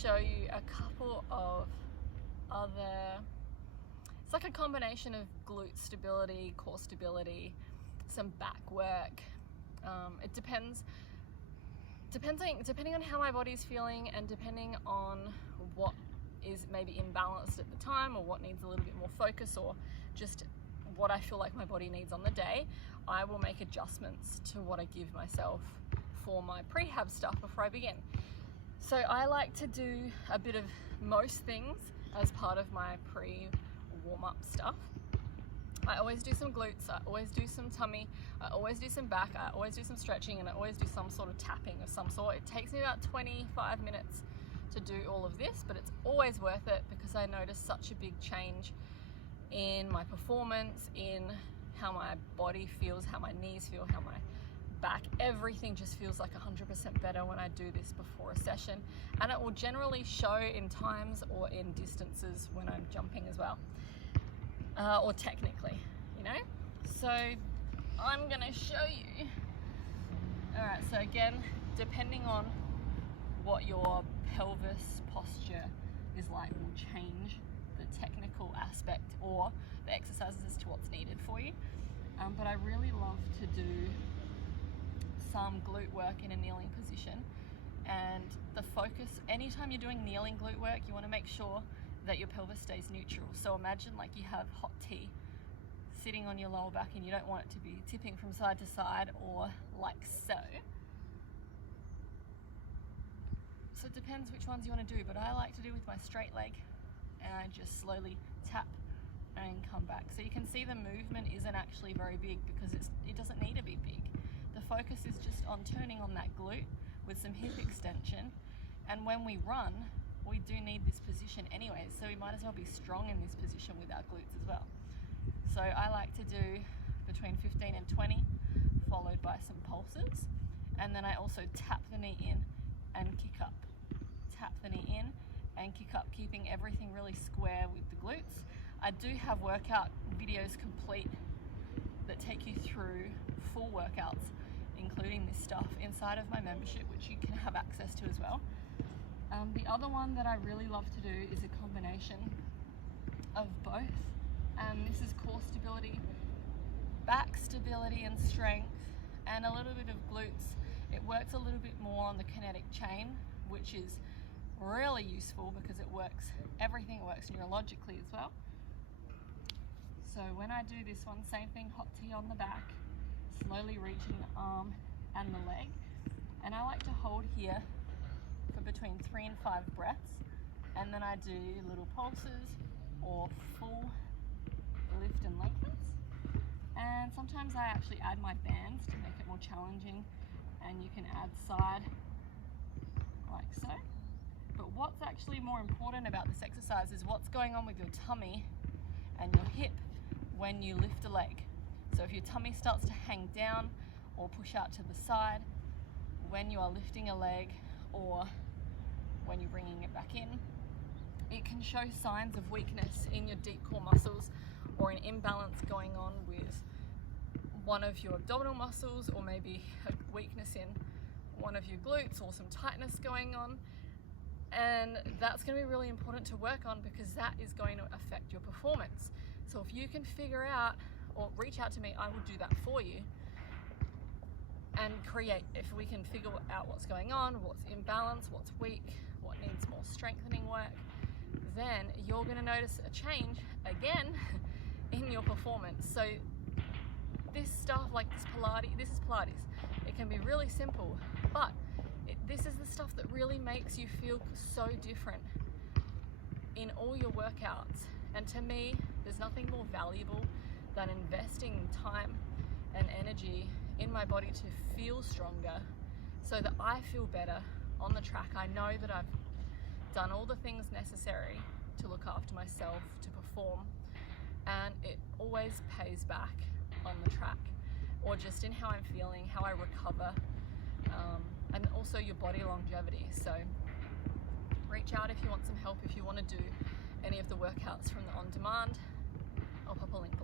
show you a couple of other, it's like a combination of glute stability, core stability, some back work. It depending on how my body's feeling and depending on what is maybe imbalanced at the time or what needs a little bit more focus or just what I feel like my body needs on the day, I will make adjustments to what I give myself for my prehab stuff before I begin. So I like to do a bit of most things as part of my pre-warm-up stuff. I always do some glutes, I always do some tummy, I always do some back, I always do some stretching, and I always do some sort of tapping of some sort. It takes me about 25 minutes to do all of this, but it's always worth it because I notice such a big change in my performance, in how my body feels, how my knees feel, how my back, everything just feels like 100% better when I do this before a session. And it will generally show in times or in distances when I'm jumping as well, or technically, you know? So I'm gonna show you. All right, so again, depending on what your pelvis posture is like will change the technical aspect or the exercises as to what's needed for you. But I really love to do some glute work in a kneeling position, and the focus, anytime you're doing kneeling glute work, you want to make sure that your pelvis stays neutral. So imagine like you have hot tea sitting on your lower back and you don't want it to be tipping from side to side or like so. So it depends which ones you want to do, but I like to do with my straight leg, and I just slowly tap and come back. So you can see the movement isn't actually very big because it doesn't need to be big. The focus is just on turning on that glute with some hip extension. And when we run, we do need this position anyway, so we might as well be strong in this position with our glutes as well. So I like to do between 15 and 20, followed by some pulses. And then I also tap the knee in and kick up. Tap the knee in and kick up, keeping everything really square with the glutes. I do have workout videos complete that take you through full workouts, including this stuff, inside of my membership, which you can have access to as well. The other one that I really love to do is a combination of both. This is core stability, back stability and strength, and a little bit of glutes. It works a little bit more on the kinetic chain, which is really useful because everything works neurologically as well. So when I do this one, same thing, hot tea on the back, slowly reaching the arm and the leg. And I like to hold here for between 3 and 5 breaths. And then I do little pulses or full lift and lengthens. And sometimes I actually add my bands to make it more challenging. And you can add side like so. But what's actually more important about this exercise is what's going on with your tummy and your hip when you lift a leg. So if your tummy starts to hang down or push out to the side when you are lifting a leg or when you're bringing it back in, it can show signs of weakness in your deep core muscles or an imbalance going on with one of your abdominal muscles, or maybe a weakness in one of your glutes or some tightness going on. And that's going to be really important to work on because that is going to affect your performance. So if you can figure out or reach out to me, I will do that for you and create, if we can figure out what's going on, what's imbalanced, what's weak, what needs more strengthening work, then you're going to notice a change again in your performance. So this stuff like this is Pilates. It can be really simple, but this is the stuff that really makes you feel so different in all your workouts. And to me, there's nothing more valuable than investing time and energy in my body to feel stronger so that I feel better on the track. I know that I've done all the things necessary to look after myself, to perform, and it always pays back on the track or just in how I'm feeling, how I recover, and also your body longevity. So reach out if you want some help, if you want to do any of the workouts from the on-demand. I'll pop a link